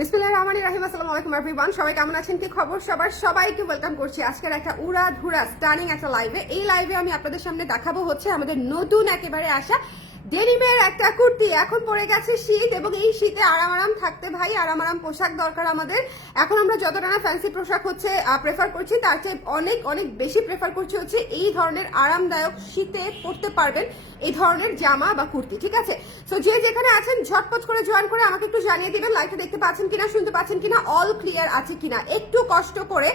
বিসমিল্লাহির রহমানির রহিম। আসসালামু আলাইকুম এভরিওয়ান, সবাই কেমন আছেন? কি খবর সবার? সবাইকে ওয়েলকাম করছি আজকের একটা উড়াধুরা স্টানিং একটা লাইভে। এই লাইভে আমি আপনাদের সামনে দেখাবো হচ্ছে আমাদের নতুন একেবারে আসা ডেনিমের একটা কুর্তি। এখন পড়ে গেছে শীত এবং এই শীতে আরাম থাকতে ভাই আরাম পোশাক দরকার আমাদের। এখন আমরা যতটা না ফ্যান্সি পোশাক হচ্ছে প্রেফার করছি, তার চেয়ে অনেক বেশি প্রেফার করছি হচ্ছে এই ধরনের আরামদায়ক শীতে পরতে পারবেন এই ধরনের জামা বা কুর্তি। ঠিক আছে, সো যে যেখানে আছেন ঝটপট করে জয়েন করে আমাকে একটু জানিয়ে দিবেন লাইভটা দেখতে পাচ্ছেন কিনা, শুনতে পাচ্ছেন কিনা, অল ক্লিয়ার আছে কিনা। একটু কষ্ট করে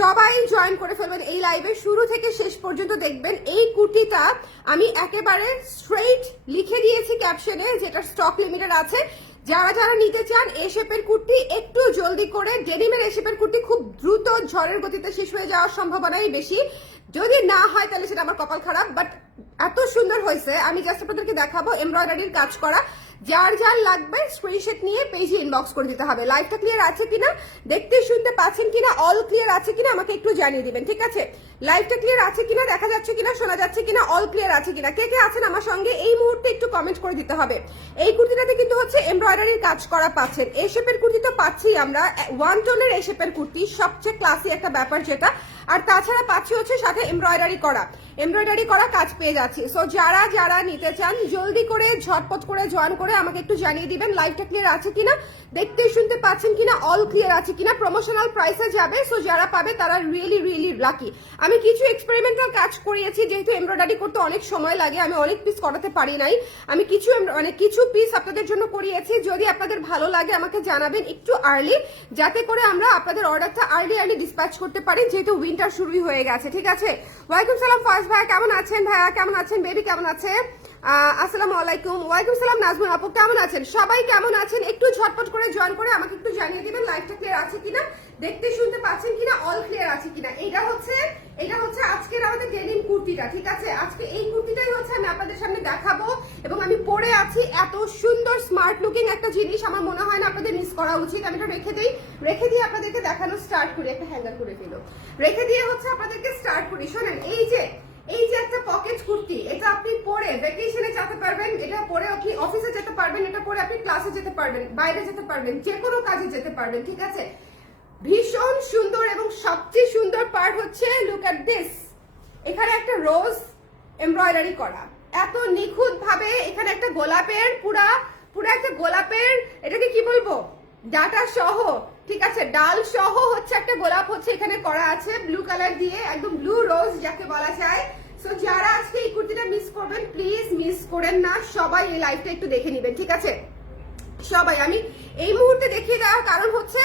সবাই জয়েন করে ফেলবেন এই লাইভে, শুরু থেকে শেষ পর্যন্ত দেখবেন। এই কুর্তিটা আমি একেবারে স্ট্রেইট লিখে দিয়েছি ক্যাপশনে, যেটা স্টক লিমিটেড আছে। যারা যারা নিতে চান এ শেপের কুর্তি একটু জলদি করে, ডেনিমের এ শেপের কুর্তি খুব দ্রুত ঝড়ের গতিতে শেষ হয়ে যাওয়ার সম্ভাবনাই বেশি। যদি না হয় তাহলে সেটা আমার কপাল খারাপ, বাট এত সুন্দর হয়েছে আমি জাস্ট আপনাদেরকে দেখাবো। এমব্রয়ডারির কাজ করা, যার যার লাগবে স্ক্রিনশট নিয়ে পেজে ইনবক্স করে দিতে হবে। লাইভটা ক্লিয়ার আছে কিনা, দেখতে শুনতে পাচ্ছেন কিনা, অল ক্লিয়ার আছে কিনা আমাকে একটু জানিয়ে দিবেন। ঠিক আছে, লাইভটা ক্লিয়ার আছে কিনা, দেখা যাচ্ছে কিনা, শোনা যাচ্ছে কিনা, অল ক্লিয়ার আছে কিনা, কে কে আছেন আমার সঙ্গে এই মুহূর্তে একটু কমেন্ট করে দিতে হবে। এই কুর্তিটাতে কিন্তু হচ্ছে এমব্রয়ডারির কাজ করা পাচ্ছেন। এই শেপের কুর্তি তো পাচ্ছি আমরা, ওয়ান টোনের এই শেপের কুর্তি সবচেয়ে ক্লাসি একটা ব্যাপার যেটা। আর তাছাড়া পাচ্ছি হচ্ছে সাথে এমব্রয়ডারি করা কাজ পেয়ে যাচ্ছি। সো যারা যারা নিতে চান জলদি করে ঝটপট করে জয়েন করে আমাকে একটু জানিয়ে দিবেন লাইভটা ক্লিয়ার আছে কিনা, দেখতে শুনতে পাচ্ছেন কিনা, অল ক্লিয়ার আছে কিনা। প্রমোশনাল প্রাইসে যাবে, সো যারা পাবে তারা রিয়েলি লাকি। আমি কিছু এক্সপেরিমেন্টাল কাজ করিয়েছি, যেহেতু এমব্রয়ডারি করতে অনেক সময় লাগে, আমি অনেক পিস করাতে পারি নাই। আমি কিছু পিস আপনাদের জন্য করিয়েছি। যদি আপনাদের ভালো লাগে আমাকে জানাবেন একটু আর্লি, যাতে করে আমরা আপনাদের অর্ডারটা আর্লি ডিসপ্যাচ করতে পারি, যেহেতু উইন্টার শুরুই হয়ে গেছে। ঠিক আছে, ওয়ালাইকুম সালাম ফার্স্ট ভাই, কেমন আছেন? ভাইয়া কেমন আছেন? বেবি কেমন আছে? আসসালামু আলাইকুম। ওয়ালাইকুম সালাম নাজমুল আপু, কেমন আছেন? সবাই কেমন আছেন? একটু ঝটপট করে জয়েন করে আমাকে একটু জানিয়ে দিবেন লাইভটা ক্লিয়ার আছে কিনা, দেখতে শুনতে পাচ্ছেন কিনা, অল ক্লিয়ার আছে কিনা। এটা হচ্ছে আজকের আমাদের ডেনিম কুর্তিটা। ঠিক আছে, আজকে এই কুর্তিটাই হচ্ছে আমি আপনাদের সামনে দেখাবো এবং আমি পরে আছি। এত সুন্দর স্মার্ট লুকিং একটা জিনিস আমার মনে হয় না আপনাদের মিস করা উচিত। আমি এটা রেখে দিয়ে আপনাদেরকে দেখানো স্টার্ট করি। একটা হ্যাঙ্গার করে ফেলো, রেখে দিয়ে হচ্ছে আপনাদেরকে স্টার্ট করি। শোনেন, এই যে একটা পকেট কুর্তি, এটা আপনি পরে ভ্যাকেশনে যেতে পারবেন, এটা পরে আপনি অফিসে যেতে পারবেন, এটা পরে আপনি ক্লাসে যেতে পারবেন, বাইরে যেতে পারবেন, যে কোনো কাজে যেতে পারবেন। ঠিক আছে, ভীষণ সুন্দর। এবং সবচেয়ে সুন্দর পার্ট হচ্ছে লুক এট দিস, এখানে একটা রোজ এমব্রয়ডারি করা এত নিখুঁত ভাবে। এখানে একটা গোলাপের পুরা একটা গোলাপের, এটাকে কি বলবো, ডাটা সহ, ঠিক আছে, ডাল সহ হচ্ছে একটা গোলাপ হচ্ছে এখানে করা আছে ব্লু কালার দিয়ে, একদম ব্লু রোজ যাকে বলা যায়। সো যারা আজকে এই কুর্তিটা মিস করবেন প্লিজ মিস করেন না, সবাই এই লাইভটা একটু দেখে নেবেন। ঠিক আছে, সবাই আমি এই মুহূর্তে দেখিয়ে দেওয়ার কারণ হচ্ছে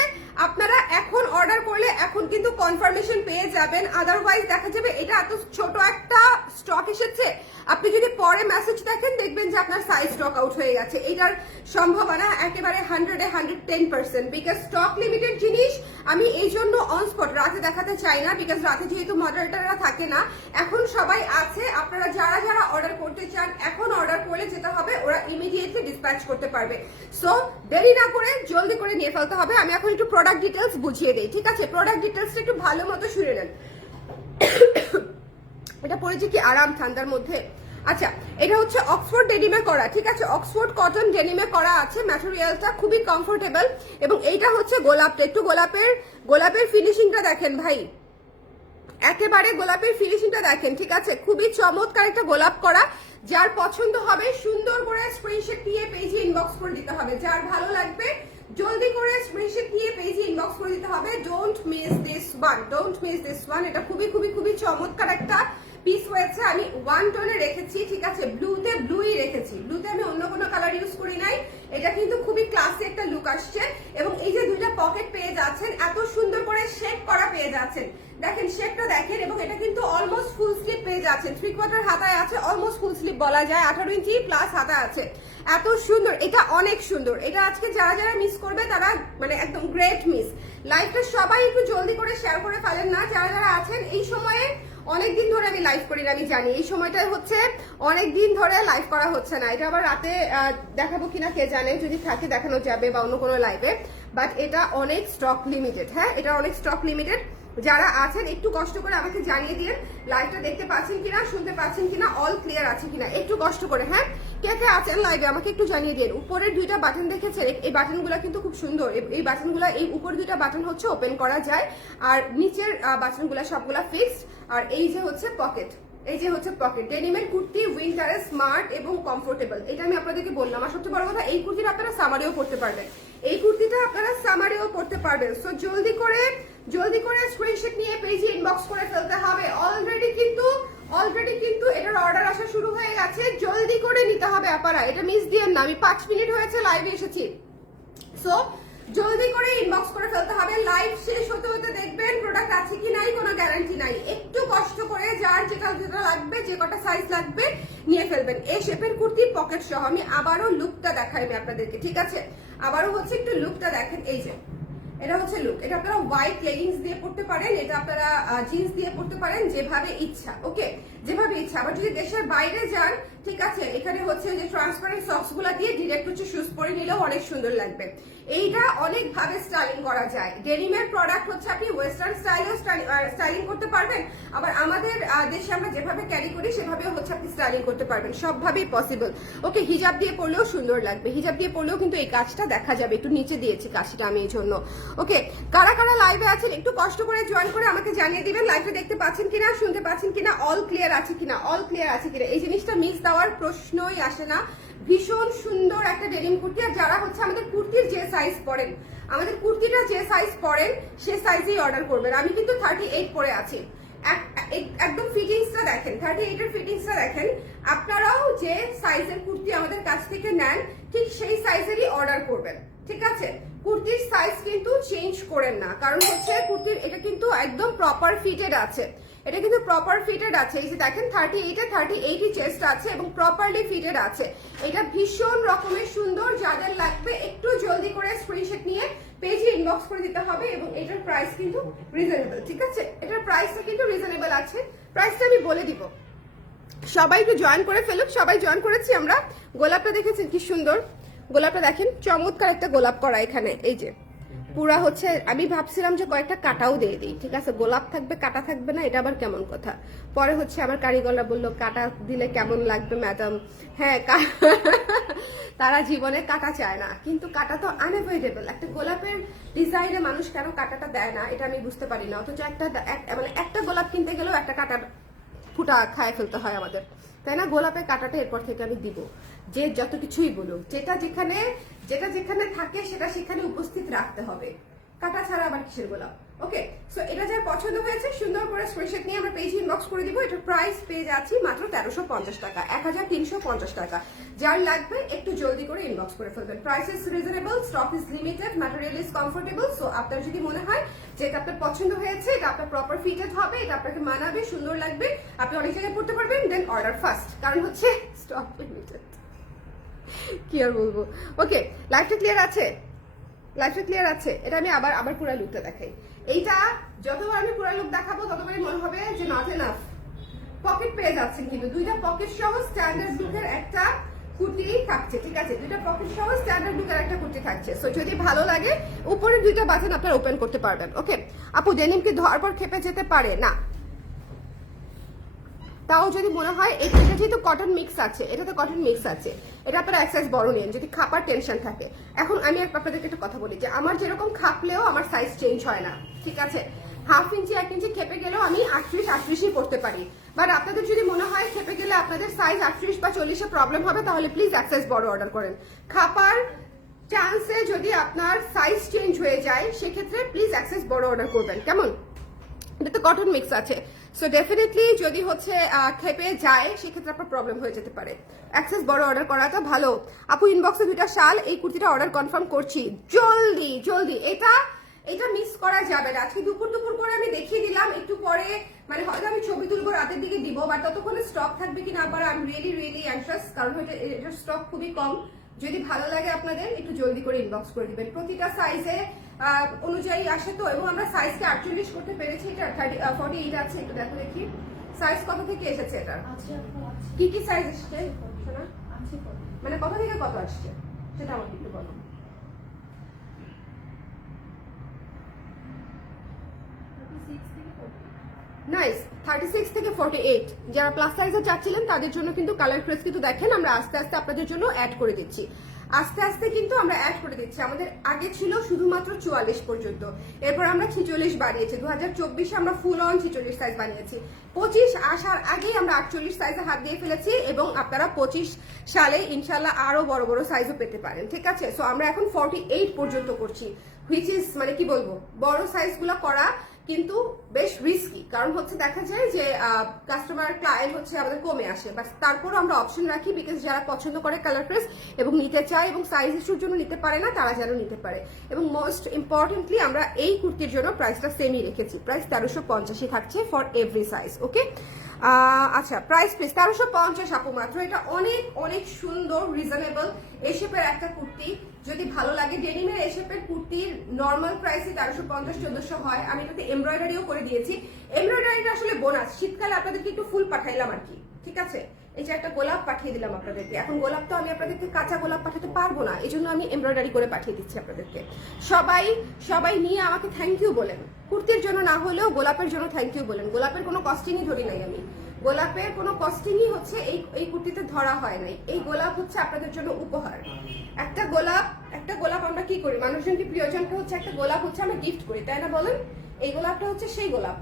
আপনারা এখন অর্ডার করলে এখন কিন্তু কনফার্মেশন পেয়ে যাবেন, আদারওয়াইজ দেখা যাবে এটা এত ছোট একটা স্টক এসেছে, আপনি যদি পরে মেসেজ দেখেন দেখবেন যে আপনার সাইজ স্টক আউট হয়ে গেছে। এটার সম্ভাবনা একেবারে 110%, বিকজ স্টক লিমিটেড জিনিস আমি এই জন্য অন স্পট রাতে দেখাতে চাই না, বিকজ রাতে যেহেতু মডারেটররা থাকে না, এখন সবাই আছে। আপনারা যারা যারা অর্ডার করতে চান এখন অর্ডার করলে যেটা হবে ওরা ইমিডিয়েটলি ডিসপ্যাচ করতে পারবে। সো দেরি না করে জলদি করে নিয়ে ফেলতে হবে। আমি এখন একটু প্রোডাক্ট ডিটেলস বুঝিয়ে দেই। ঠিক আছে, প্রোডাক্ট ডিটেলসটা একটু ভালো মতো শুনে নেন। এটা পড়েছে কি আরাম ঠান্ডার মধ্যে। আচ্ছা, এটা হচ্ছে অক্সফোর্ড ডেনিমে করা। ঠিক আছে, অক্সফোর্ড কটন ডেনিমে করা আছে, ম্যাটেরিয়ালটা খুবই কমফোর্টেবল। এবং এইটা হচ্ছে গোলাপটা, একটু গোলাপের ফিনিশিংটা দেখেন ভাই, একেবারে গোলাপের ফিনিশিংটা দেখেন। ঠিক আছে, খুবই চমৎকার একটা গোলাপ করা। যার পছন্দ হবে সুন্দর করে স্ক্রিনশট দিয়ে পেজে ইনবক্স করে দিতে হবে। যার ভালো লাগবে জলদি করে স্ক্রিনশট দিয়ে পেজে ইনবক্স করে দিতে হবে। Don't miss this one. এটা খুবই চমৎকার একটা পিস হয়েছে। আমি ওয়ান টোনে রেখেছি। ঠিক আছে, ব্লুই রেখেছি, ব্লুতে আমি অন্য কোনো কালার ইউজ করি নাই। এটা কিন্তু খুবই ক্লাসি একটা লুক আসছে। এবং এই যে দুইটা পকেট পেয়ে যাচ্ছেন, এত সুন্দর করে শেপ করা পেয়ে যাচ্ছেন, দেখেন শেপটা দেখেন। এবং এটা কিন্তু অলমোস্ট ফুল স্লিভ পেয়ে যাচ্ছেন, 3/4 হাতায় আছে, অলমোস্ট ফুল স্লিভ বলা যায়, 18 ইঞ্চি প্লাস হাতা আছে। এত সুন্দর, এটা অনেক সুন্দর। এটা আজকে যারা যারা মিস করবে তারা মানে একদম গ্রেট মিস। লাইভটা সবাই একটু জলদি করে শেয়ার করে ফেলেন না, যারা যারা আছেন। এই সময়ে অনেকদিন ধরে আমি লাইভ করি না, আমি জানি এই সময়টাই হচ্ছে অনেকদিন ধরে লাইভ করা হচ্ছে না। এটা আবার রাতে দেখাবো কিনা কে জানে, যদি থাকে দেখানো যাবে বা অন্য কোনো লাইভে, বাট এটা অনেক স্টক লিমিটেড। হ্যাঁ, এটা অনেক স্টক লিমিটেড। যারা আছেন একটু কষ্ট করে আমাকে জানিয়ে দিন লাইভটা দেখতে পাচ্ছেন কিনা, শুনতে পাচ্ছেন কিনা, অল ক্লিয়ার আছে কিনা, একটু কষ্ট করে। হ্যাঁ, কে কে আছেন লাইভে আমাকে একটু জানিয়ে দিন। উপরের দুইটা বাটন দেখেছেন, এই বাটনগুলো কিন্তু খুব সুন্দর। এই বাটনগুলো, এই উপর দুইটা বাটন হচ্ছে ওপেন করা যায়, আর নিচের বাটনগুলো সবগুলা ফিক্সড। আর এই যে হচ্ছে পকেট, এই যে হচ্ছে পকেট। ডেনিমের কুর্তি উইন্টারে স্মার্ট এবং কমফোর্টেবল, এটা আমি আপনাদেরকে বললাম। আর সবচেয়ে বড় কথা, এই কুর্তিটা আপনারা সামারেও পড়তে পারবেন, এই কুর্তিটা আপনারা সামারেও পড়তে পারবেন। সো জলদি করে স্ক্রিনশট নিয়ে পেজে ইনবক্স করে ফেলতে হবে। অলরেডি কিন্তু এটার অর্ডার আসা শুরু হয়ে গেছে, জলদি করে নিতে হবে আপনারা, এটা মিস দিয়েন না। আমি 5 মিনিট হয়েছে লাইভে এসেছি, সো জলদি করে ইনবক্স করে ফেলতে হবে। লাইভ শেষ হতে হতে দেখবেন প্রোডাক্ট আছে কি নাই, কোনো গ্যারান্টি নাই। একটু কষ্ট করে যার যেটা লাগবে, যে কটা সাইজ লাগবে নিয়ে ফেলবেন। এই শেপের কুর্তি পকেট সহ। আমি আবারও লুকটা দেখাই আমি আপনাদেরকে, ঠিক আছে? আবারও হচ্ছে একটু লুকটা দেখেন। এই যে এটা হচ্ছে লুক, এটা আপনারা হোয়াইট লেগিংস দিয়ে পড়তে পারেন, এটা আপনারা জিন্স দিয়ে পড়তে পারেন, যেভাবে ইচ্ছা। ওকে, যেভাবে ইচ্ছা। আবার যদি দেশের বাইরে যান, ঠিক আছে, এখানে হচ্ছে যে ট্রান্সপারেন্ট সক্স গুলা দিয়ে ডিরেক্ট হচ্ছে শুজ পরে নিলেও অনেক সুন্দর লাগবে। এইটা অনেক ভাবে স্টাইলিং করা যায়। ডেনিমের প্রোডাক্ট হচ্ছে আপনি ওয়েস্টার্ন স্টাইলেও স্টাইলিং করতে পারবেন, আবার আমাদের দেশে আমরা যেভাবে ক্যারি করি সেভাবেও হচ্ছে আপনি স্টাইলিং করতে পারবেন, সবভাবেই পসিবল। ওকে, হিজাব দিয়ে পরলেও সুন্দর লাগবে, হিজাব দিয়ে পরলেও কিন্তু এই কাজটা দেখা যাবে। একটু নিচে দিয়েছি কাজটা আমি এই জন্য। ওকে, কারা কারা লাইভে আছেন একটু কষ্ট করে জয়েন করে আমাকে জানিয়ে দিবেন লাইভটা দেখতে পাচ্ছেন কিনা, শুনতে পাচ্ছেন কিনা, অল ক্লিয়ার আছে কিনা, অল ক্লিয়ার আছে কিনা। এই জিনিসটা মিস দেওয়ার প্রশ্নই আসে না। ভীষণ সুন্দর একটা ডেনিম কুর্তি। আর যারা হচ্ছে আমাদের কুর্তির যে সাইজ পরেন, আমাদের কুর্তিটা যে সাইজ পরেন সে সাইজেই অর্ডার করবেন। আমি কিন্তু 38 পরে আছি, একদম ফিটিংসটা দেখেন, 38 এর ফিটিংসটা দেখেন। আপনারাও যে সাইজের কুর্তি আমাদের কাছ থেকে নেন ঠিক সেই সাইজেরই অর্ডার করবেন, ঠিক আছে? কুর্তির সাইজ কিন্তু চেঞ্জ করেন না, কারণ হচ্ছে কুর্তির এটা কিন্তু একদম প্রপার ফিটেড আছে, এটা কিন্তু প্রপার ফিটেড আছে। এই যে দেখেন 38 চেস্ট আছে এবং প্রপারলি ফিটেড আছে। এটা ভীষণ রকমের সুন্দর। যাদের লাগবে একটু জলদি করে স্ক্রিনশট নিয়ে পেজে ইনবক্স করে দিতে হবে। এবং এটার প্রাইস কিন্তু রিজনেবল, ঠিক আছে? এটার প্রাইসটা কিন্তু রিজনেবল আছে, প্রাইসটা আমি বলে দিব। সবাই একটু জয়েন করে ফেলুক, সবাই জয়েন করেছি আমরা। গোলাপটা দেখেছেন কি সুন্দর, গোলাপটা দেখেন, চমৎকার একটা গোলাপ করা এখানে। এই যে পুরা হচ্ছে, আমি ভাবছিলাম যে কয়েকটা কাটাও দিয়ে দিই, ঠিক আছে, গোলাপ থাকবে কাটা থাকবে না, এটা আবার কেমন কথা। পরে হচ্ছে আমার কারিগররা বললো কাটা দিলে কেমন লাগবে ম্যাডাম। হ্যাঁ, তারা জীবনে কাটা চায় না, কিন্তু কাটা তো আনএভয়েডেবল। একটা গোলাপের ডিজাইনে মানুষ কেন কাটাটা দেয় না এটা আমি বুঝতে পারি না। অথচ একটা গোলাপ কিনতে গেলেও একটা কাটার ফুটা খায় ফেলতে হয় আমাদের, তাই না? গোলাপের কাটাটা এরপর থেকে আমি দিব, যে যত কিছুই বলুক, যেটা যেখানে থাকে সেটা সেখানে উপস্থিত রাখতে হবে, কাটা ছাড়া আবার কিসের গোলাপ। ওকে, সো এটা যার পছন্দ হয়েছে সুন্দর করে স্ক্রিনশট নিয়ে আমরা পেজে ইনবক্স করে দিব। এটার প্রাইস পেয়ে যাচ্ছি মাত্র 1350 টাকা, 1350 টাকা। যার লাগবে একটু জলদি করে ইনবক্স করে ফেলবেন। Price is reasonable, stock is limited, material is comfortable. So আপনার যদি মনে হয় যে এটা আপনার পছন্দ হয়েছে, এটা আপনার প্রপার ফিটেড হবে, এটা আপনাকে মানাবে, সুন্দর লাগবে, আপনি অনেক জায়গায় পড়তে পারবেন, দেন অর্ডার ফার্স্ট, কারণ হচ্ছে স্টক লিমিটেড। কি আর বলবো। ওকে, লাইভটা ক্লিয়ার আছে, লাইভটা ক্লিয়ার আছে। এটা আমি আবার পুরো লুকটা দেখাই। এইটা যতবার আমি পুরো লুক দেখাবো ততবারই মনে হবে যে নট এনাফ। পকেট পেয়ে যাচ্ছেন কিন্তু, দুইটা পকেট সহ স্ট্যান্ডার্ড লুকের একটা কুর্তি থাকছে, ঠিক আছে? দুইটা পকেট সহ স্ট্যান্ডার্ড লুকের একটা কুর্তি থাকছে। সো যদি ভালো লাগে উপরের দুইটা বাটন আপনারা ওপেন করতে পারবেন। ওকে আপু, ডেনিম কি ধোয়ার পর খেপে যেতে পারে? না, তাও যদি মনে হয় এটা যেহেতু কটন মিক্স আছে, এটাতে কটন মিক্স আছে, এটা আপনারা এক সাইজ বড় নিন যদি খাপার টেনশন থাকে। এখন আমি আপনাদেরকে একটা কথা বলি যে আমার যেরকম খাপলেও আমার সাইজ চেঞ্জ হয় না, ঠিক আছে? হাফ ইঞ্চি 1 ইঞ্চি খেপে গেলেও আমি 38 পড়তে পারি। বাট আপনাদের যদি মনে হয় খেপে গেলে আপনাদের সাইজ 38 বা 40 প্রবলেম হবে, তাহলে প্লিজ এক সাইজ বড় অর্ডার করেন। খাপার চান্সে যদি আপনার সাইজ চেঞ্জ হয়ে যায় সেক্ষেত্রে প্লিজ এক সাইজ বড় অর্ডার করবেন, কেমন? এটা তো কটন মিক্স আছে, সো ডেফিনেটলি যদি হচ্ছে খেপে যায় সেক্ষেত্রে আপনার প্রবলেম হয়ে যেতে পারে। অ্যাক্সেস বড় অর্ডার করাটা ভালো। আপু ইনবক্সে 2টা শাল, এই কুর্তিটা অর্ডার কনফার্ম করছি, জলদি জলদি। এটা মিস করা যাবে না। আজকে দুপুর করে আমি দেখিয়ে দিলাম, একটু পরে মানে হয়তো আমি ছবি তুলবো, রাতের দিকে দিব, বাট ততক্ষণে স্টক থাকবে কিনা আবার আই এম রিয়েলি অ্যাংশাস, কারণ এটার স্টক খুবই কম। যদি ভালো লাগে আপনাদের একটু জলদি করে ইনবক্স করে দিবেন। প্রতিটা সাইজে অনুযায়ী আসে তো, এবং আমরা সাইজকে 48 করতে পেরেছি। এটা 48 আছে, একটু দেখো দেখি সাইজ কত থেকে এসেছে, এটা কি কি সাইজ এসেছে মানে কত থেকে কত আসছে সেটা আমাকে একটু বলো। নাইস। 36 থেকে 48 যারা প্লাস সাইজে চাচ্ছিলেন তাদের জন্য কিন্তু কালার ক্রেজ কিন্তু দেখেন আমরা আস্তে আস্তে আপনাদের জন্য অ্যাড করে দিচ্ছি, আস্তে আস্তে কিন্তু আমরা অ্যাড করে দিচ্ছি। আমাদের আগে ছিল শুধুমাত্র 44 পর্যন্ত, এরপর আমরা 46 বাড়িয়েছি। 2024 আমরা ফুল অন 46 সাইজ বানিয়েছি। 25 আসার আগেই আমরা 48 সাইজে হাত দিয়ে ফেলেছি এবং আপনারা 25 সালে ইনশাল্লাহ আরো বড় বড় সাইজও পেতে পারেন, ঠিক আছে। সো আমরা এখন 48 পর্যন্ত করছি, হুইচ ইজ মানে কি বলবো, বড় সাইজগুলো করা কিন্তু বেশ রিস্কি, কারণ হচ্ছে দেখা যায় যে কাস্টমার ক্লায়েন্ট হচ্ছে আমাদের কমে আসে, বাট তারপরও আমরা অপশন রাখি বিকজ যারা পছন্দ করে কালার প্রেস এবং নিতে চায় এবং সাইজ ইস্যুর জন্য নিতে পারে না তারা যেন নিতে পারে। এবং মোস্ট ইম্পর্টেন্টলি আমরা এই কুর্তির জন্য প্রাইসটা সেমই রেখেছি, প্রাইস 1350 থাকছে ফর এভরি সাইজ, ওকে। আচ্ছা প্রাইস প্লিজ 1350 আপু মাত্র। এটা অনেক অনেক সুন্দর রিজনেবল এই শেপের একটা কুর্তি, যদি ভালো লাগে। ডেনিমের এই শেপের কুর্তির নর্মাল প্রাইসে 1350-1400 হয়। আমি এটাতে এমব্রয়ডারিও করে দিয়েছি, এমব্রয়ডারিটা আসলে বোনাস, শীতকালে আপনাদেরকে একটু ফুল পাঠাইলাম আর কি, ঠিক আছে। এই যে একটা গোলাপ পাঠিয়ে দিলাম আপনাদেরকে, এখন গোলাপ তো আমি আপনাদেরকে কাঁচা গোলাপ পাঠাতে পারবো না, এই জন্য আমি এমব্রয়ডারি করে পাঠিয়ে দিচ্ছি আপনাদেরকে। সবাই সবাই নিয়ে আমাকে থ্যাংক ইউ বলেন, কুর্তির জন্য না হলেও গোলাপের জন্য থ্যাংক ইউ বলেন। গোলাপের কোনো কস্টিংই ধরি নাই আমি, গোলাপের কোনো কস্টিংই হচ্ছে এই কুর্তিতে ধরা হয় নাই। এই গোলাপ হচ্ছে আপনাদের জন্য উপহার। একটা গোলাপ আমরা কি করি, মানুষজনকে প্রিয়জনকে হচ্ছে একটা গোলাপ হচ্ছে আমরা গিফট করি, তাই না বলেন। এই গোলাপটা হচ্ছে সেই গোলাপ।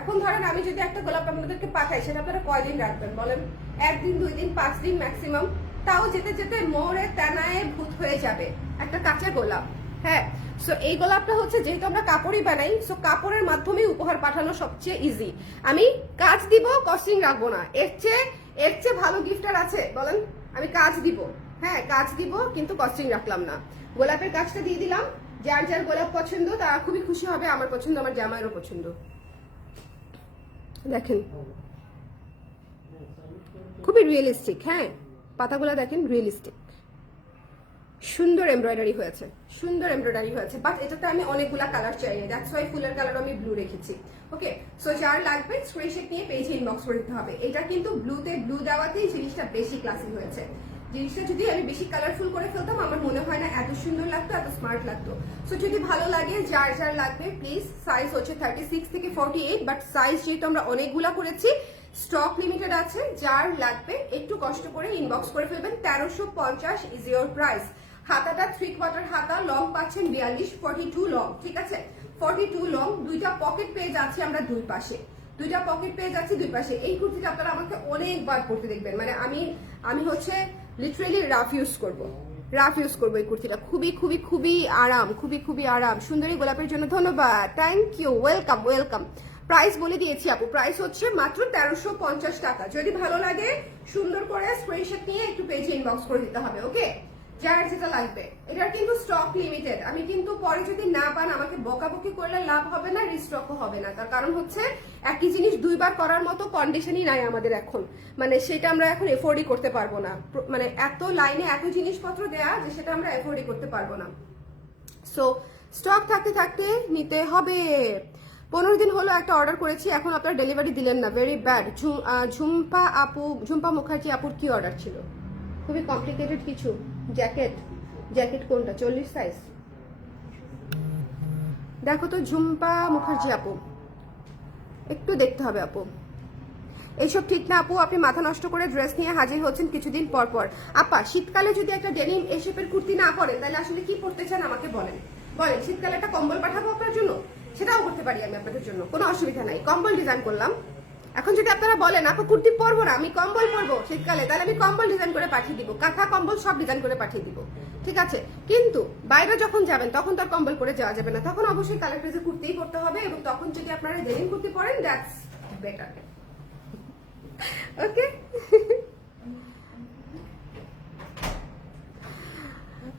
এখন ধরেন আমি যদি একটা গোলাপ আপনাদেরকে পাঠাই, সেটা আপনারা কয়দিন রাখবেন বলেন? 1 দিন 2 দিন 5 দিন ম্যাক্সিমাম, তাও যেতে যেতে মোড়ে তেনায় ভূত হয়ে যাবে একটা কাঁচা গোলাপ। হ্যাঁ, সো এই গোলাপটা হচ্ছে যেহেতু আমরা কাপড়ই বানাই, সো কাপড়ের মাধ্যমে উপহার পাঠানো সবচেয়ে ইজি। আমি কাজ দিব, কস্টিং রাখবো না, এর চেয়ে ভালো গিফটার আছে বলেন? আমি কাজ দিব, হ্যাঁ কাজ দিব, কিন্তু কস্টিং রাখলাম না। গোলাপের কাজটা দিয়ে দিলাম, যার যার গোলাপ পছন্দ তারা খুবই খুশি হবে। আমার পছন্দ, আমার জামাইয়েরও পছন্দ। দেখেন খুবই রিয়েলিস্টিক, হ্যাঁ পাতাগুলো দেখেন রিয়েলিস্টিক, সুন্দর এমব্রয়ডারি হয়েছে, সুন্দর এমব্রয়ডারি হয়েছে। বাট এটাতে আমি অনেকগুলা কালার চাই, দ্যাটস ওয়াই ফুলের কালার আমি ব্লু রেখেছি, ওকে। সো যার লাগবে স্ক্রিনশট নিয়ে পেজে ইনবক্স করে দিতে হবে। এটা কিন্তু ব্লুতে ব্লু দেওয়াতেই জিনিসটা বেশি ক্লাসি হয়েছে। জিনিসটা যদি আমি বেশি কালারফুল করে ফেলতাম আমার মনে হয় না এত সুন্দর লাগতো, এত স্মার্ট লাগতো। সো যদি ভালো লাগে, যার যার লাগবে প্লিজ, সাইজ হচ্ছে 36 থেকে 48, বাট সাইজ যেহেতু আমরা অনেকগুলা করেছি স্টক লিমিটেড আছে, যার লাগবে একটু কষ্ট করে ইনবক্স করে ফেলবেন। 1350 ইজ ইয়োর প্রাইস। হাতাটা 3/4 হাতা, লং পাচ্ছেন 42, 42 লং, ঠিক আছে 42 লং। দুইটা পকেট পেয়ে যাচ্ছে আমরা দুই পাশে, দুইটা পকেট পেয়ে যাচ্ছি দুই পাশে। এই কুর্তিটা আপনারা আমাকে অনেকবার পরতে দেখবেন, মানে আমি হচ্ছে লিটারেলি রাফ ইউজ করবো এই কুর্তিটা। খুবই খুবই খুবই আরাম, খুবই আরাম। সুন্দরী গোলাপের জন্য ধন্যবাদ, thank you, welcome welcome. Price বলে দিয়েছি আপু, প্রাইস হচ্ছে মাত্র 1350 টাকা। যদি ভালো লাগে সুন্দর করে স্ক্রিনশট নিয়ে একটু পেজে ইনবক্স করে দিতে হবে, ওকে, যার যেটা লাগবে। এটার কিন্তু স্টক লিমিটেড, আমি কিন্তু পরে যদি না পান আমাকে বকাবকি করলে লাভ হবে না, রিস্টকও হবে না। তার কারণ হচ্ছে একই জিনিস দুইবার করার মতো কন্ডিশনই নাই আমাদের এখন, মানে সেটা আমরা এখন এফোর্ডই করতে পারবো না, মানে এত লাইনে এত জিনিসপত্র দেয়া যে সেটা আমরা এফোর্ডই করতে পারবো না। সো স্টক থাকতে থাকতে নিতে হবে। 15 দিন হলো একটা অর্ডার করেছি, এখন আপনারা ডেলিভারি দিলেন না, ভেরি ব্যাড। ঝুম্পা মুখার্জি আপুর কি অর্ডার ছিল? খুবই কমপ্লিকেটেড কিছু। জ্যাকেট কোনটা? 40 সাইজ দেখো তো ঝুম্পা মুখার্জি আপু, একটু দেখতে হবে আপু। এইসব ঠিক না আপু, আপনি মাথা নষ্ট করে ড্রেস নিয়ে হাজির হচ্ছেন কিছুদিন পর পর। আপা শীতকালে যদি একটা ডেনিম এই শেপের কুর্তি না পরেন তাহলে আসলে কি পরতে চান আমাকে বলেন। শীতকালে একটা কম্বল পাঠাবো আপনার জন্য, সেটাও করতে পারি আমি আপনাদের জন্য, কোনো অসুবিধা নাই। কম্বল ডিজাইন করলাম। এখন যদি আপনারা বলেন আপু কুর্তি পরবো না, আমি কম্বল পরবো শীতকালে, তাহলে আমি কম্বল ডিজাইন করে পাঠিয়ে দিব, কাঁথা কম্বল সব ডিজাইন করে পাঠিয়ে দিব, ঠিক আছে। কিন্তু বাইরে যখন যাবেন তখন তো আর কম্বল পরে যাওয়া যাবে না, তখন অবশ্যই কালার ড্রেসে কুর্তিই পরতে হবে। এবং তখন যদি আপনারা ডেনিম কুর্তি পরেন দ্যাটস বেটার, ওকে।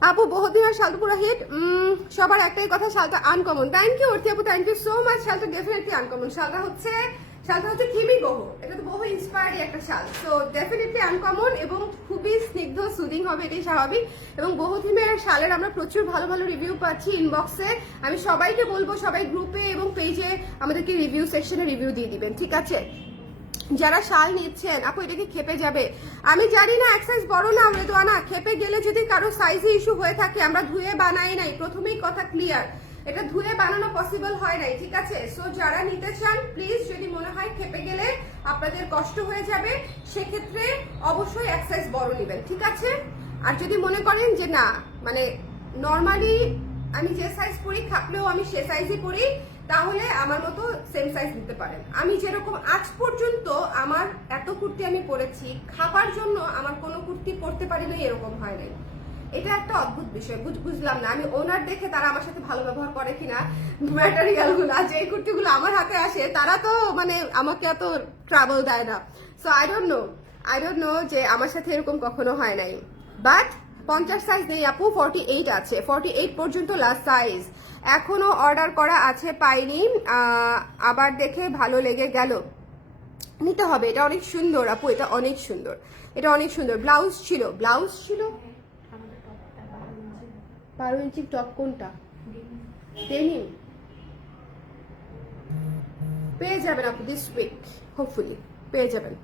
আপু বহুদিনের শালটা পুরো হিট। সবার একটাই কথা, শালটা আনকমন। থ্যাংক ইউ অর্থি আপু, থ্যাংক ইউ সো মাচ। শালটা ডেফিনেটলি আনকমন। শালটা হচ্ছে থিমি বহু, এটা তো বহু ইন্সপায়ার্ড একটা শাল, সো ডেফিনেটলি আনকমন এবং খুবই স্নিগ্ধ সুদিং হবে, এটাই স্বাভাবিক। এবং বহু থিমের শালের আমরা প্রচুর ভালো ভালো রিভিউ পাচ্ছি ইনবক্সে। আমি সবাইকে বলবো সবাই গ্রুপে এবং পেজে আমাদেরকে রিভিউ সেকশনে রিভিউ দিয়ে দিবেন, ঠিক আছে। যারা শাল নিচ্ছেন আপু এটা কি খেপে যাবে? আমি জানি না, এক সাইজ বড় না রেদওয়ানা, খেপে গেলে যদি কারো সাইজে ইস্যু হয়ে থাকে আমরা ধুয়ে বানাই নাই, প্রথমেই কথা ক্লিয়ার। এটা ধুয়ে বানানো পসিবল হয় নাই, ঠিক আছে? সো যারা নিতে চান প্লিজ, যদি মনে হয় খেপে গেলে আপনাদের কষ্ট হয়ে যাবে সেক্ষেত্রে অবশ্যই এক সাইজ বড় নেবেন, ঠিক আছে? আর যদি মনে করেন যে না মানে নর্মালি আমি যে সাইজ পরি খাপলেও আমি সে সাইজই পরি, তাহলে আমার মতো সেম সাইজ নিতে পারেন। আমি যেরকম আজ পর্যন্ত আমার এত কুর্তি আমি পরেছি, খাবার জন্য আমার কোনো কুর্তি পরতে পারি না এরকম হয় নাই। এটা একটা অদ্ভুত বিষয়, বুঝলাম না। আমি ওনার দেখে তারা আমার সাথে ভালো ব্যবহার করে কিনা, ম্যাটেরিয়াল গুলো যে কুর্তিগুলো আমার হাতে আসে তারা তো মানে আমাকে এত ট্রাবল দেয় না। সো আই ডোন্ট নো যে আমার সাথে এরকম কখনো হয় নাই। বাট 50 সাইজ নেই আপু, 48 আছে, 48 পর্যন্ত লাস্ট সাইজ। এখনো অর্ডার করা আছে, পাইনি, আবার দেখে ভালো লেগে গেল, নিতে হবে। এটা অনেক সুন্দর আপু, এটা অনেক সুন্দর, এটা অনেক সুন্দর। ব্লাউজ ছিল 12 ইঞ্চি টপ। কোনটা? ডেনিম পেয়ে যাবেন আপু দিস উইক, হোপফুলি পেয়ে যাবেন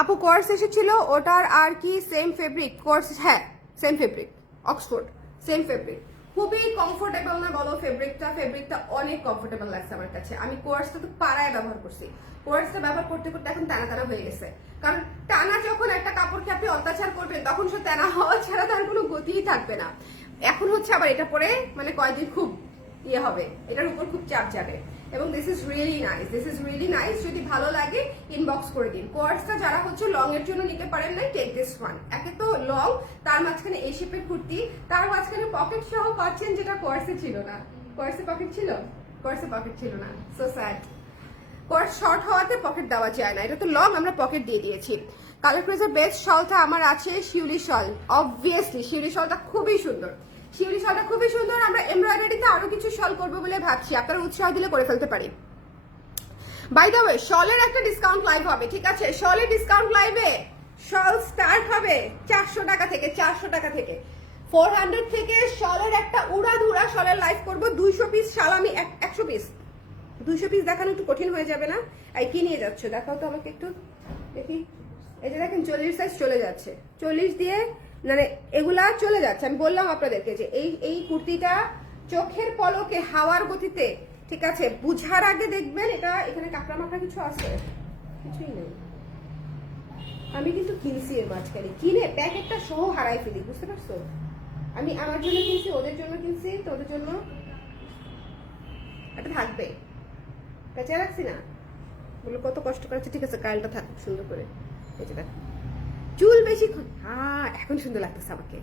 আপু। কোর্স এসেছিল ওটার আর কি সেম ফেব্রিক? কোর্স হ্যাঁ same fabric, Oxford same fabric, খুবই কমফোর্টেবল না বলো? ফেব্রিকটা অনেক কমফোর্টেবল লাগছে আমার কাছে। আমি কোর্সটা তো পাড়ায় ব্যবহার করছি, কোর্সটা ব্যবহার করতে করতে এখন টানা টানা হয়ে গেছে। কারণ টানা যখন একটা কাপড়কে আপনি অত্যাচার করবেন তখন সে টানা হওয়া ছাড়া তার কোনো গতিই থাকবে না। এখন হচ্ছে আবার এটা পরে মানে কয়েকদিন খুব ইয়ে হবে, এটার উপর খুব চাপ যাবে। এবং দিস ইজ রিয়েলি নাইস। যদি ভালো লাগে ইনবক্স করে দিন। কোয়ার্সটা যারা হচ্ছে লং এর জন্য নিতে পারেন না, টেক দিস ওয়ান। একে তো লং, তার মাঝখানে এই শেপের কুর্তি, তার মাঝখানে পকেট সহ পাচ্ছেন, যেটা কোয়ার্সে ছিল না। কোয়ার্সে পকেট ছিল না, সো স্যাড। কোয়ার্স শর্ট হওয়াতে পকেট দেওয়া যায় না, এটা তো লং, আমরা পকেট দিয়ে দিয়েছি। কালার ক্রেজের বেস্ট শলটা আমার আছে শিউলি শল, অবভিয়াসলি শিউলি শলটা খুবই সুন্দর। আমরা এমব্রয়ডারিতে আরো কিছু শল করবো বলে ভাবছি, আপনারা উৎসাহ দিলে করে ফেলতে পারি। বাই দ্য ওয়ে, শলের একটা ডিসকাউন্ট লাইভ হবে, ঠিক আছে? শলের ডিসকাউন্ট লাইভে শল স্টার্ট হবে 400 টাকা থেকে, 400 থেকে শলের একটা উড়াধুরা শলের লাইভ করবো। 200 পিস শাল আমি 100 পিস 200 পিস দেখানো একটু কঠিন হয়ে যাবে না? এই কি নিয়ে যাচ্ছ দেখাও তো আমাকে একটু দেখি। এই যে দেখেন 40 সাইজ চলে যাচ্ছে, 40 দিয়ে মানে এগুলা চলে যাচ্ছে। আমি বললাম আপনাদেরকে যে এই কুর্তিটা চোখের পলকে হাওয়ার গতিতে, ঠিক আছে, বুঝার আগে দেখবেন। এটা এখানে কাঁকড়া মাকড়া কিছু আছে? কিছুই নেই। আমি কিন্তু কিনছি এর মাঝখানে, কিনে প্যাকেটটা সহ হারাই ফেলি, বুঝতে পারছো? আমি আমার জন্য কিনছি, ওদের জন্য কিনছি, তো ওদের জন্য এটা থাকবে, পেঁচে রাখছি না, বলে কত কষ্ট করেছে। ঠিক আছে, কালটা থাকুক সুন্দর করে। এই যে দেখো চুল বেশি, হ্যাঁ এখন সুন্দর লাগতেছে আমাকে,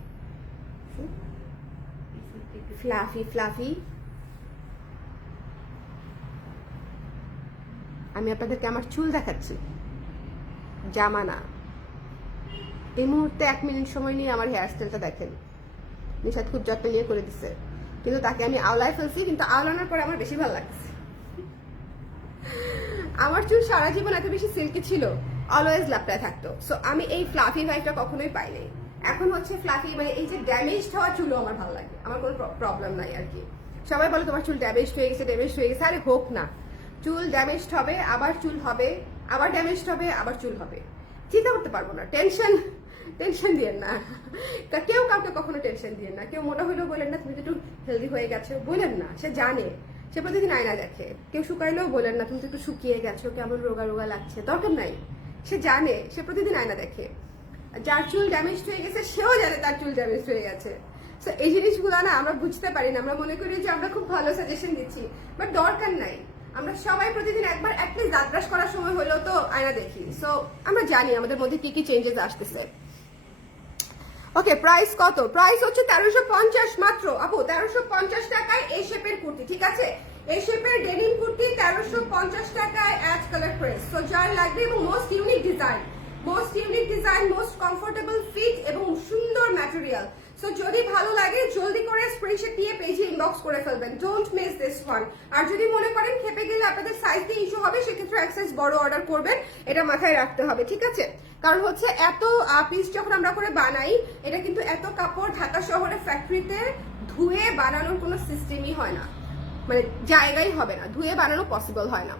ফ্লাফি। আমি আপনাদেরকে আমার চুল দেখাচ্ছি, জামা না। এই মুহূর্তে 1 মিনিট সময় নিয়ে আমার হেয়ার স্টাইলটা দেখেন। নিশাদ খুব যত্ন নিয়ে করে দিচ্ছে, কিন্তু তাকে আমি আওলায় ফেলছি, কিন্তু আওলানোর পরে আমার বেশি ভালো লাগছে। আমার চুল সারা জীবন এত বেশি সিল্কি ছিল, অলওয়েজ লাপটায় থাকতো। সো আমি এই ফ্লাফি ভাইবটা কখনোই পাইনি। এখন হচ্ছে ফ্লাফি মানে এই যে ড্যামেজ হওয়া চুলও আমার ভালো লাগে, আমার কোনো প্রবলেম নাই আর কি। সবাই বলে তোমার চুল ড্যামেজ হয়ে গেছে, আরে হোক না, চুল ড্যামেজ হবে, আবার চুল হবে, আবার ড্যামেজ হবে, আবার চুল হবে, চিন্তা করতে পারবো না। টেনশন দিয়েন না, কেউ কাউকে কখনো টেনশন দিয়েন না। কেউ মোটা হইলেও বলেন না তুমি তো একটু হেলদি হয়ে গেছো, বলেন না। সে জানে, সে প্রতিদিন আয়না দেখে। কেউ শুকাইলেও বলেন না তুমি তো একটু শুকিয়ে গেছো, কেমন রোগা লাগছে, দরকার নাই। সে জানে, সে প্রতিদিন আয়না দেখে। যার চুল ড্যামেজ হয়ে গেছে সেও জানে তার চুল ড্যামেজ হয়ে গেছে। সো এই জিনিসগুলো না আমরা বুঝতে পারি না, আমরা মনে করি যে আমরা খুব ভালো সাজেশন দিচ্ছি, বাট দরকার নাই। আমরা সবাই প্রতিদিন একবার অ্যাটলিস্ট দাঁত ব্রাশ করার সময় হলেও তো আয়না দেখি। সো আমরা জানি আমাদের মধ্যে কি চেঞ্জেস আসতেছে। ওকে, প্রাইস কত? প্রাইস হচ্ছে 1350 মাত্র আপু, 1350 টাকায় এই শেপের কুর্তি, ঠিক আছে? এই শেপের ডেনিম কুর্তি 1350 টাকায় অ্যাশ কালার প্রেস। সো যার লাগবে, এবং most unique design, most comfortable fit এবং সুন্দর ম্যাটেরিয়াল। সো যদি ভালো লাগে জলদি করে স্ক্রিনশট নিয়ে পেজে ইনবক্স করে ফেলবেন, ডোন্ট মিস দিস ওয়ান। আর যদি মনে করেন খেপে গেলে আপনাদের সাইজ দিয়ে ইস্যু হবে, সেক্ষেত্রে এক সাইজ বড় অর্ডার করবেন, এটা মাথায় রাখতে হবে, ঠিক আছে? কারণ হচ্ছে এত পিস যখন আমরা করে বানাই, এটা কিন্তু এত কাপড় ঢাকা শহরে ফ্যাক্টরিতে ধুয়ে বানানোর কোনো সিস্টেমই হয় না, মানে জায়গাই হবে না, ধুয়ে বানানো পসিবল হয় না।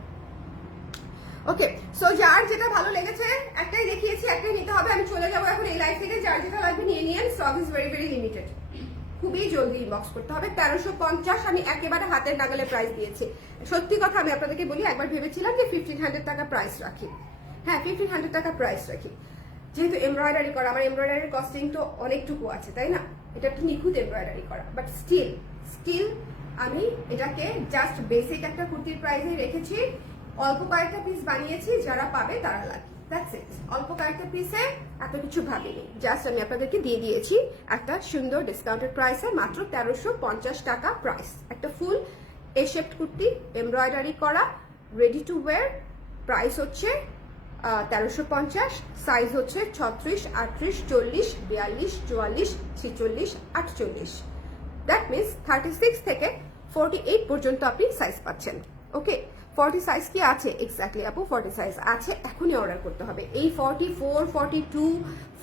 ওকে, সো যার যেটা ভালো লেগেছে, একটাই দেখিয়েছি, একটাই নিতে হবে। আমি চলে যাবো এখন এই লাইফ থেকে। যার যেটা লাগবে নিয়ে নিন, স্টক ইজ ভেরি লিমিটেড, খুবই খুবই জলদি ইনবক্স করতে হবে। 1350 আমি একেবারে হাতের নাগালে প্রাইস দিয়েছি। সত্যি কথা আমি আপনাদেরকে বলি, একবার ভেবেছিলাম যে 1500 টাকা প্রাইস রাখি। হ্যাঁ, 1500 টাকা প্রাইস রাখি, যেহেতু এমব্রয়ডারি করা, আমার এমব্রয়ডারির কস্টিং তো অনেকটুকু আছে, তাই না? এটা একটু নিখুঁত এমব্রয়ডারি করা, বাট স্টিল আমি এটাকে জাস্ট বেসিক একটা কুর্তির প্রাইসে রেখেছি। অল্প কয়েকটা পিস বানিয়েছি, যারা পাবে তারা লাকি, দ্যাটস ইট। অল্প কয়েকটা পিসে এত কিছু ভাবিনি, জাস্ট আমি আপনাদেরকে দিয়ে দিয়েছি একটা সুন্দর ডিসকাউন্টেড প্রাইসে, মাত্র 1350 টাকা প্রাইস। একটা ফুল এ শেপড কুর্তি, এমব্রয়ডারি করা, রেডি টু ওয়্যার, প্রাইস হচ্ছে 1350, সাইজ হচ্ছে 36, 38, 40, 42, 44, 46, 48। দ্যাট মিনস 36 থেকে 48 পর্যন্ত আপনি সাইজ পাচ্ছেন। ওকে, 40 সাইজ কি আছে? এক্স্যাক্টলি আপু 40 সাইজ আছে, এখনই অর্ডার করতে হবে। এই 44, 42,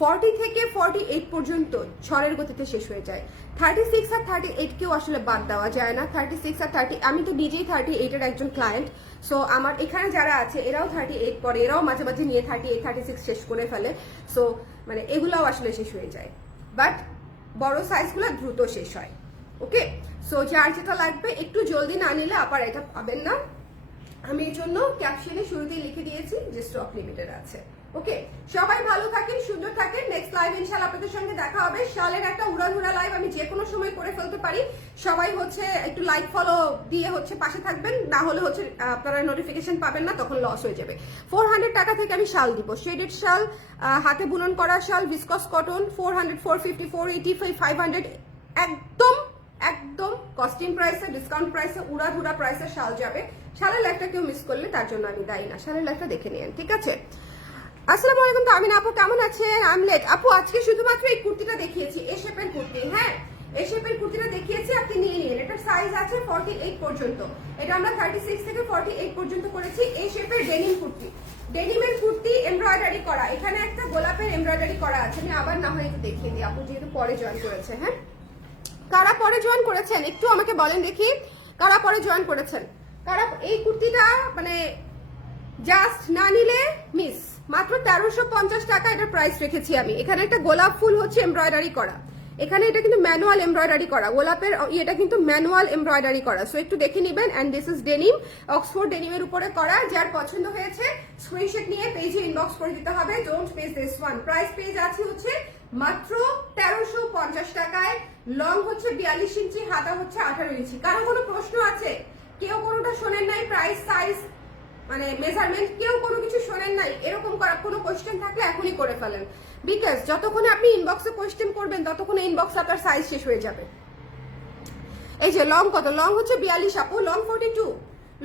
40 থেকে 48 পর্যন্ত ঝড়ের গতিতে শেষ হয়ে যায়। 36 আর 38 কেও আসলে বাদ দেওয়া যায় না। 36 আর 30, আমি তো নিজেই 38 এর একজন ক্লায়েন্ট। সো আমার এখানে যারা আছে এরাও 38 পরে, এরাও মাঝে মাঝে নিয়ে 38, 36 শেষ করে ফেলে। সো মানে এগুলাও আসলে শেষ হয়ে যায়, বাট বড় সাইজগুলো দ্রুত শেষ হয়। ওকে, সো যার যেটা লাগবে একটু জলদি না নিলে আবার এটা পাবেন না। আমি এই জন্য ক্যাপশনে শুরুতেই লিখে দিয়েছি যে স্টক লিমিটেড আছে। ওকে, সবাই ভালো থাকেন, সুন্দর থাকেন। নেক্সট লাইভ ইনশাআল্লাহ আপনাদের সঙ্গে দেখা হবে। শালের একটা উড়াধুরা লাইভ আমি যে কোনো সময় করে ফেলতে পারি। সবাই হচ্ছে একটু লাইক ফলো দিয়ে হচ্ছে পাশে থাকবেন, না হলে হচ্ছে আপনারা নোটিফিকেশন পাবেন না, তখন লস হয়ে যাবে। 400 টাকা থেকে আমি শাল দিব, শেডেড শাল, হাতে বুনন করা শাল, ভিসকস কটন, 400, 450, 480, 500, একদম একদম কস্টিং প্রাইসে, ডিসকাউন্ট প্রাইসে, উড়াধুরা প্রাইসে শাল যাবে। শালের লাইফটা কেউ মিস করলে তার জন্য আমি দায়ী না, শালের লাইফটা দেখে নিন, ঠিক আছে? আসসালামু আলাইকুম তামিনা আপু, কেমন আছেন? আমলেট আপু, আজকে শুধুমাত্র এই কুর্তিটা দেখিয়েছি, এ শেপের কুর্তি। হ্যাঁ, এই শেপের কুর্তিটা দেখিয়েছি, আপনি নিয়ে নিন। এটার সাইজ আছে 48 পর্যন্ত, এটা আমরা 36 থেকে 48 পর্যন্ত করেছি। এই শেপের ডেনিম কুর্তি, ডেনিমের কুর্তি এমব্রয়ডারি করা, এখানে একটা গোলাপের এমব্রয়ডারি করা আছে। আমি আবার না হয় একটু দেখিয়ে দিই, আপু যেহেতু পরে জয়েন করেছে। হ্যাঁ, কারা পরে জয়েন করেছেন একটু আমাকে বলেন দেখি, কারা পরে জয়েন করেছেন, কারা এই কুর্তিটা মানে জাস্ট না নিলে মিস। মাত্র 1350 টাকা এটার প্রাইস রেখেছি আমি। এখানে একটা গোলাপ ফুল হচ্ছে এমব্রয়ডারি করা, এখানে এটা কিন্তু ম্যানুয়াল এমব্রয়ডারি করা, গোলাপের এটা কিন্তু ম্যানুয়াল এমব্রয়ডারি করা। সো একটু দেখে নেবেন। And this is denim, Oxford ডেনিমের উপরে করা। যার পছন্দ হয়েছে স্ক্রিনশট নিয়ে পেজে ইনবক্স করে দিতে হবে, don't miss this one. Price page আছে হচ্ছে মাত্র 1350 টাকায়। লং হচ্ছে 42 ইঞ্চি, হাতা হচ্ছে 18 ইঞ্চি। কারো কোনো প্রশ্ন আছে? কেউ কোনোটা শোনেন নাই? প্রাইস, সাইজ, মানে মেজারমেন্ট কেউ কোনো কিছু শোনেন নাই? এরকম করা কোনো কোয়েশ্চেন থাকলে এখনই করে ফেলেন, বিকজ যতক্ষণে আপনি ইনবক্সে কোয়েশ্চেন করবেন ততক্ষণে ইনবক্সে আপনার সাইজ শেষ হয়ে যাবে। এই যে লং কত? লং হচ্ছে 42 আপু, লং 42,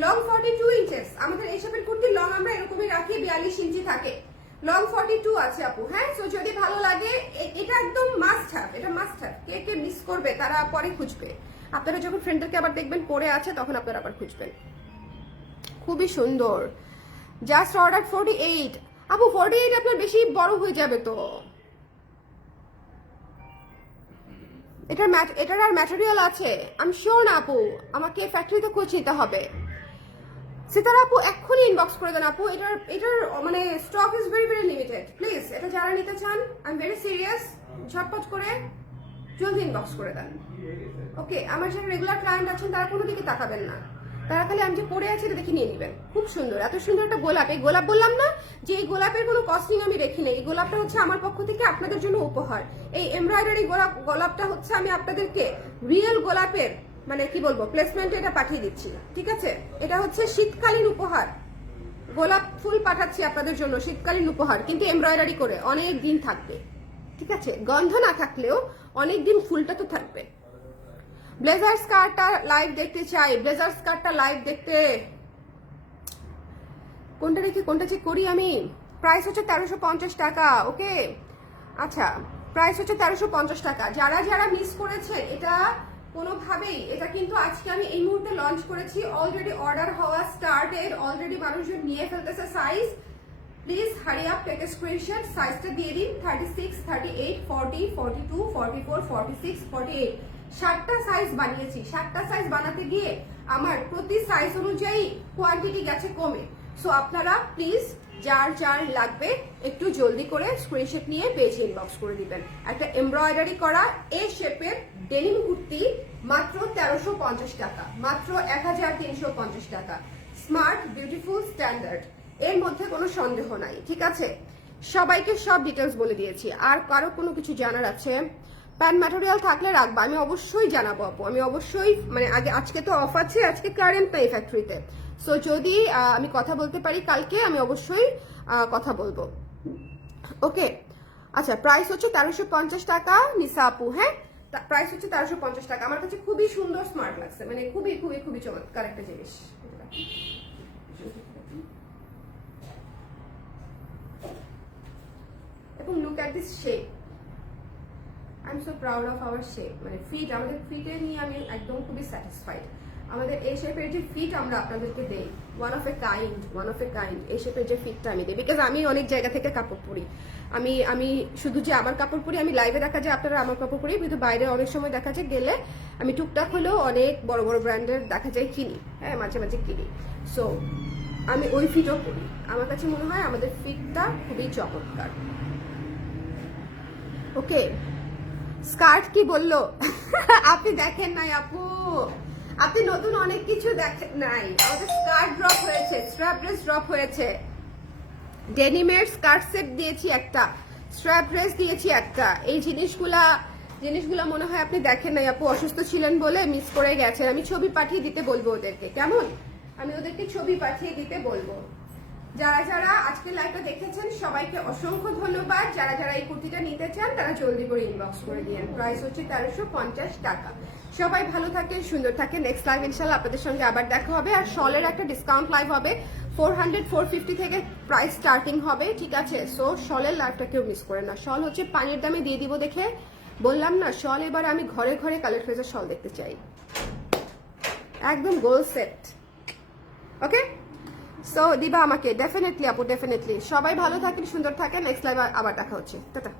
লং 42 ইঞ্চেস। আমাদের এই শেপের কুর্তির লং আমরা এরকমই রাখি, 42 ইঞ্চি থাকে। লং 42 আছে আপু। হ্যাঁ, সো যদি ভালো লাগে এটা একদম মাস্ট হ্যাভ, এটা must have. K K miss করবে তারা পরে খুঁজবে। আপনারা যখন ফ্রেন্ডদেরকে আবার দেখবেন পরে আছে, তখন আপনারা আবার খুঁজবেন। খুবই সুন্দর, জাস্ট অর্ডার 48 আপু। 48 আপনার বেশি বড় হয়ে যাবে তো। এটার আর ম্যাটেরিয়াল আছে? আমি শিওর না আপু, আমাকে ফ্যাক্টরিতে খোঁজ নিতে হবে। সিতারা আপু এক্ষুনি ইনবক্স করে দেন আপু, এটার মানে stock is very very limited. Please এটা যারা নিতে চান, আই এম ভেরি সিরিয়াস, ঝটপট করে জলদি ইনবক্স করে দেন। ওকে, আমার যারা রেগুলার ক্লায়েন্ট আছেন তারা কোনো দিকে তাকাবেন না, তারা খালি আমি যে পরে আছি এটা দেখে নিয়ে নেবেন। খুব সুন্দর, এত সুন্দর একটা গোলাপ। এই গোলাপ বললাম না যে এই গোলাপের কোনো কস্টিং আমি রেখি নেই, এই গোলাপটা হচ্ছে আমার পক্ষ থেকে আপনাদের জন্য উপহার। এই এমব্রয়ডারি গোলাপটা হচ্ছে আমি আপনাদেরকে রিয়েল গোলাপের মানে কি বলবো প্লেসমেন্টে এটা পাঠিয়ে দিচ্ছি, ঠিক আছে? এটা হচ্ছে শীতকালীন উপহার, গোলাপ ফুল পাঠাচ্ছি আপনাদের জন্য, শীতকালীন উপহার, কিন্তু এমব্রয়ডারি করে অনেক দিন থাকবে, ঠিক আছে? গন্ধ না থাকলেও অনেক দিন ফুলটা তো থাকবে। ব্লেজার স্কার্টটা লাইভ দেখতে চাই, ব্লেজার স্কার্টটা লাইভ দেখতে কোনটা রেখে কোনটা চেক করি আমি। প্রাইস হচ্ছে 1350 টাকা। ওকে, আচ্ছা, প্রাইস হচ্ছে 1350 টাকা। যারা যারা মিস করেছে এটা কোনোভাবেই, এটা কিন্তু আজকে আমি এই মুহূর্তে লঞ্চ করেছি, অলরেডি অর্ডার হওয়া স্টার্টেড, অলরেডি মানুষজন নিয়ে ফেলতেছে size. Please hurry up, take a screenshot, সাইজটা দিয়ে দিন। 36, 38, 40, 42, 44, 46, 48, 7টা সাইজ বানিয়েছি। 7টা সাইজ বানাতে গিয়ে আমার প্রতি সাইজ অনুযায়ী কোয়ান্টিটি গেছে কমে। সো আপনারা প্লিজ যার যার লাগবে একটু জলদি করে স্ক্রিনশট নিয়ে পেজে ইনবক্স করে দিবেন। একটা এমব্রয়ডারি করা এ শেপের ডেনিম কুর্তি মাত্র 1350 টাকা, মাত্র 1350 টাকা। স্মার্ট, বিউটিফুল, স্ট্যান্ডার্ড, এর মধ্যে কোনো সন্দেহ নাই, ঠিক আছে? সবাইকে সব ডিটেলস বলে দিয়েছি। আর কারো কোনো কিছু জানার আছে, প্যান্ট ম্যাটেরিয়াল থাকলে রাখবা, আমি অবশ্যই জানাবো আপু, আমি অবশ্যই, মানে আজকে তো অফ আছে, আজকে কারেন্ট নেই ফ্যাক্টরিতে। সো যদি আমি কথা বলতে পারি কালকে, আমি অবশ্যই কথা বলবো। ওকে, আচ্ছা, প্রাইস হচ্ছে 1350 টাকা নিসা আপু। হ্যাঁ, প্রাইস হচ্ছে 1350 টাকা। আমার কাছে খুবই সুন্দর, স্মার্ট লাগছে, মানে খুবই খুবই খুবই চমৎকার একটা জিনিস। এবং look at this shape, I am so proud of our shape. মানে ফিট, আমাদের ফিটে নিয়ে আমি একদম খুবই স্যাটিসফাইড। আমাদের এই শেপের যে ফিট আমরা আপনাদেরকে দেই, ওয়ান অফ এ কাইন্ড এই শেপের যে ফিটটা আমি দিই, বিকজ আমি অনেক জায়গা থেকে কাপড় পরি। আমি শুধু যে আমার কাপড় পরি, আমি লাইভে দেখা যায় আপনারা আমার কাপড় পরি, কিন্তু বাইরে অনেক সময় দেখা যায় গেলে আমি টুকটাক হলেও অনেক বড় বড় ব্র্যান্ডের দেখা যায় কিনি, হ্যাঁ, মাঝে মাঝে কিনি। সো আমি ওই ফিটও পরি। আমার কাছে মনে হয় আমাদের ফিটটা খুবই চমৎকার। ওকে, স্কার্ট কি বললো? আপনি দেখেন নাই আপু, আপনি নতুন অনেক কিছু দেখেন নাই। আমাদের স্কার্ট ড্রপ হয়েছে, স্ট্র্যাপ ড্রেস ড্রপ হয়েছে, ডেনিমের স্কার্ট সেট দিয়েছি একটা, স্ট্র্যাপ ড্রেস দিয়েছি একটা। এই জিনিসগুলা মনে হয় আপনি দেখেন নাই আপু, অসুস্থ ছিলেন বলে মিস করে গেছেন। আমি ছবি পাঠিয়ে দিতে বলবো ওদেরকে, কেমন? আমি ওদেরকে ছবি পাঠিয়ে দিতে বলবো। যারা যারা আজকে লাইভটা দেখেছেন সবাইকে অসংখ্য ধন্যবাদ। যারা যারা এই কুর্তিটা নিতে চান তারা জলদি করে ইনবক্স করে দিন। প্রাইস হচ্ছে 1350 টাকা। সবাই ভালো থাকেন, সুন্দর থাকেন। নেক্সট লাইভ ইনশাল্লাহ আপনাদের সঙ্গে আবার দেখা হবে। আর শলের একটা ডিসকাউন্ট লাইভ হবে, 400-450 থেকে প্রাইস স্টার্টিং হবে, ঠিক আছে? সো শলের লাইভটা কেউ মিস করে না। শল হচ্ছে পানির দামে দিয়ে দিব দেখে বললাম না, শল এবার আমি ঘরে ঘরে কালার ফ্রেজের শল দেখতে চাই, একদম গোল সেট। ওকে, সো দিবা আমাকে, ডেফিনেটলি আপু, ডেফিনেটলি। সবাই ভালো থাকেন, সুন্দর থাকেন। নেক্সট লাইভ আবার দেখা হচ্ছে, টাটা।